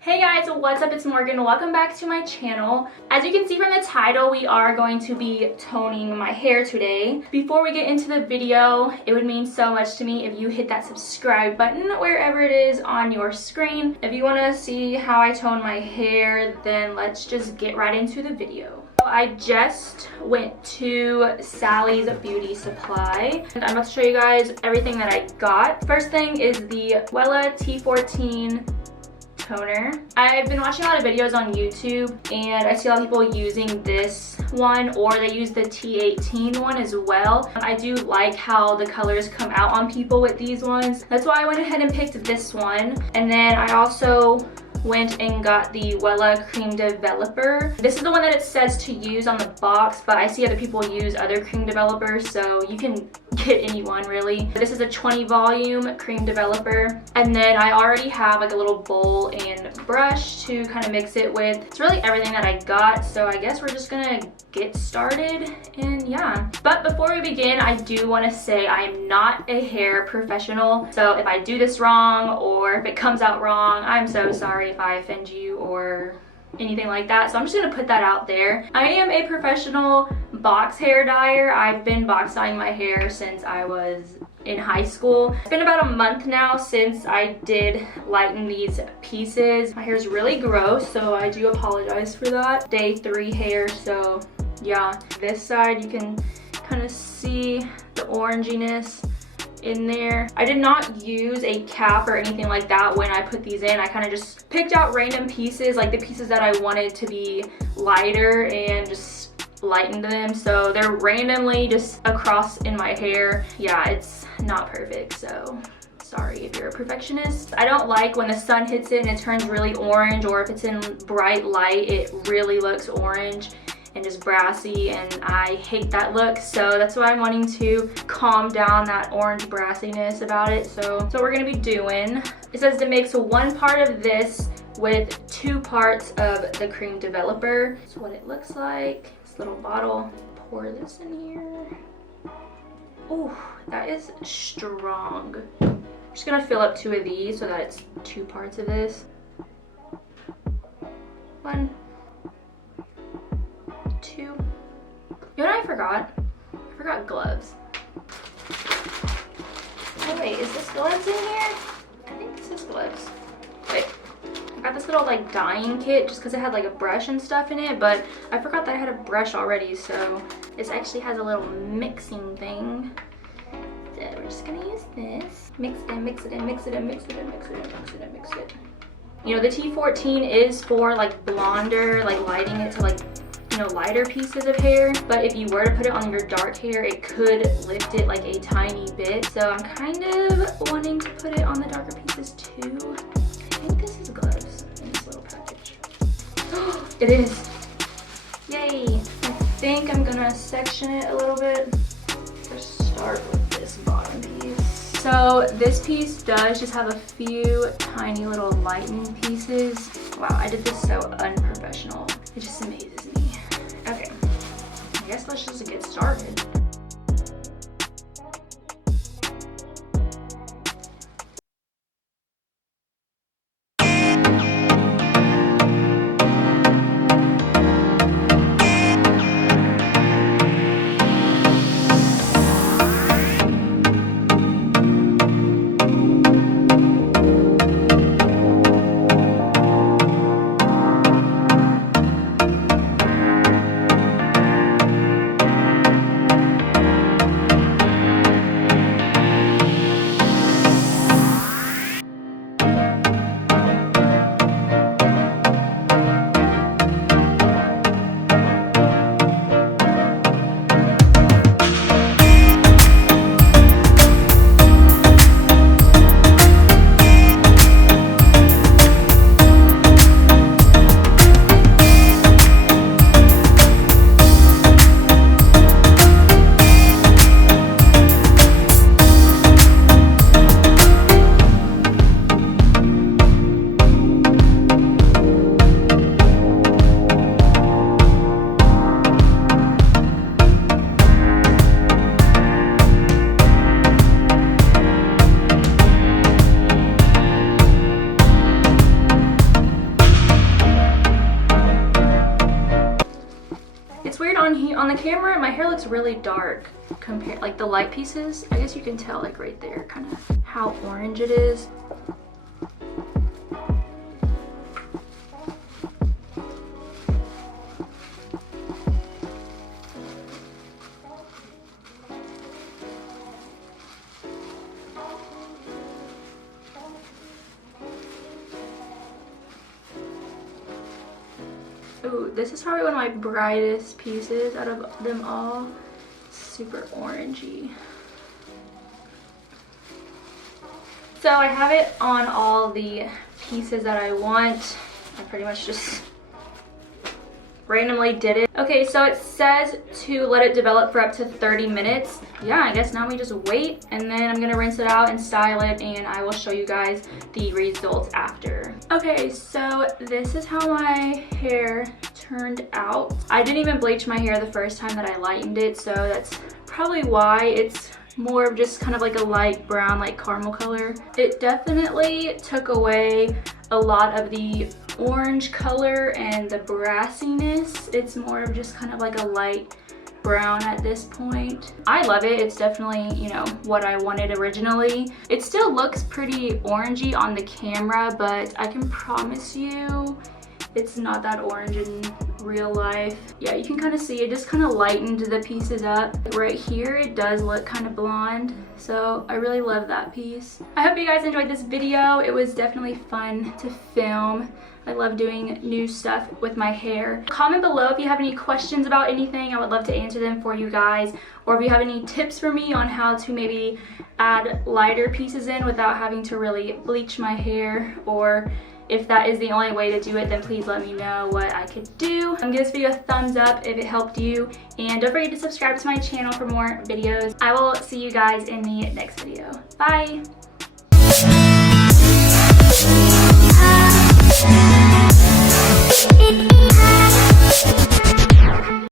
Hey guys, what's up? It's Morgan. Welcome back to my channel. As you can see from the title, we are going to be toning my hair today. Before we get into the video, it would mean so much to me if you hit that subscribe button wherever it is on your screen. If you want to see how I tone my hair, then let's just get right into the video. I just went to Sally's Beauty Supply and I'm about to show you guys everything that I got. First thing is the WELLA T14 toner. I've been watching a lot of videos on YouTube and I see a lot of people using this one, or they use the T18 one as well. I do like how the colors come out on people with these ones. That's why I went ahead and picked this one. And then I also went and got the Wella Cream Developer. This is the one that it says to use on the box, but I see other people use other cream developers, so you can get any one really. This is a 20 volume cream developer. And then I already have like a little bowl and brush to kind of mix it with. It's really everything that I got, so I guess we're just gonna get started and yeah. But before we begin, I do want to say I am not a hair professional, so if I do this wrong or if it comes out wrong, I'm so sorry if I offend you or anything like that. So I'm just gonna put that out there. I am a professional box hair dyer. I've been box dyeing my hair since I was in high school. It's been about a month now since I did lighten these pieces. My hair is really gross, so I do apologize for that. Day 3 hair, so yeah. This side you can kind of see the oranginess in there. I did not use a cap or anything like that when I put these in. I kind of just picked out random pieces, like the pieces that I wanted to be lighter, and just lightened them, so they're randomly just across in my hair. Yeah, it's not perfect, so sorry if you're a perfectionist. I don't like when the sun hits it and it turns really orange, or if it's in bright light it really looks orange and just brassy, and I hate that look. So that's why I'm wanting to calm down that orange brassiness about it. So that's what we're gonna be doing. It says to mix 1 part of this with 2 parts of the cream developer. That's what it looks like. This little bottle. Pour this in here. Oh, that is strong. I'm just gonna fill up 2 of these so that it's 2 parts of this. 1, 2. You know what I forgot? I forgot gloves. Oh wait, is this gloves in here? I think this is gloves. Wait, I got this little like dyeing kit just because it had like a brush and stuff in it, but I forgot that I had a brush already, so this actually has a little mixing thing. So we're just gonna use this. Mix it in, mix it in, mix it in, mix it in, mix it in, mix it in, mix it. You know, the T14 is for like blonder, like lighting it to like, you know, lighter pieces of hair, but if you were to put it on your dark hair, it could lift it like a tiny bit. So I'm kind of wanting to put it on the darker pieces too. I think this is gloves in this little package. It is. Yay. I think I'm gonna section it a little bit. Let's start with this bottom piece. So this piece does just have a few tiny little lighten pieces. Wow, I did this so unprofessional. It just amazes me. Okay, I guess let's just get started. hair looks really dark compared, like the light pieces. I guess you can tell like right there kind of how orange it is. Ooh, this is probably one of my brightest pieces out of them all. Super orangey. So I have it on all the pieces that I want. I pretty much just randomly did it. Okay, so it says to let it develop for up to 30 minutes. Yeah, I guess now we just wait, and then I'm gonna rinse it out and style it, and I will show you guys the results after. Okay, so this is how my hair turned out. I didn't even bleach my hair the first time that I lightened it, so that's probably why it's more of just kind of like a light brown, like caramel color. It definitely took away a lot of the orange color and the brassiness. It's more of just kind of like a light brown at this point. I love it. It's definitely, you know, what I wanted originally. It still looks pretty orangey on the camera, but I can promise you it's not that orange in real life. Yeah, you can kind of see it just kind of lightened the pieces up. Right here, it does look kind of blonde, so I really love that piece. I hope you guys enjoyed this video. It was definitely fun to film. I love doing new stuff with my hair. Comment below if you have any questions about anything. I would love to answer them for you guys. Or if you have any tips for me on how to maybe add lighter pieces in without having to really bleach my hair, or if that is the only way to do it, then please let me know what I could do. Give this video a thumbs up if it helped you, and don't forget to subscribe to my channel for more videos. I will see you guys in the next video. Bye!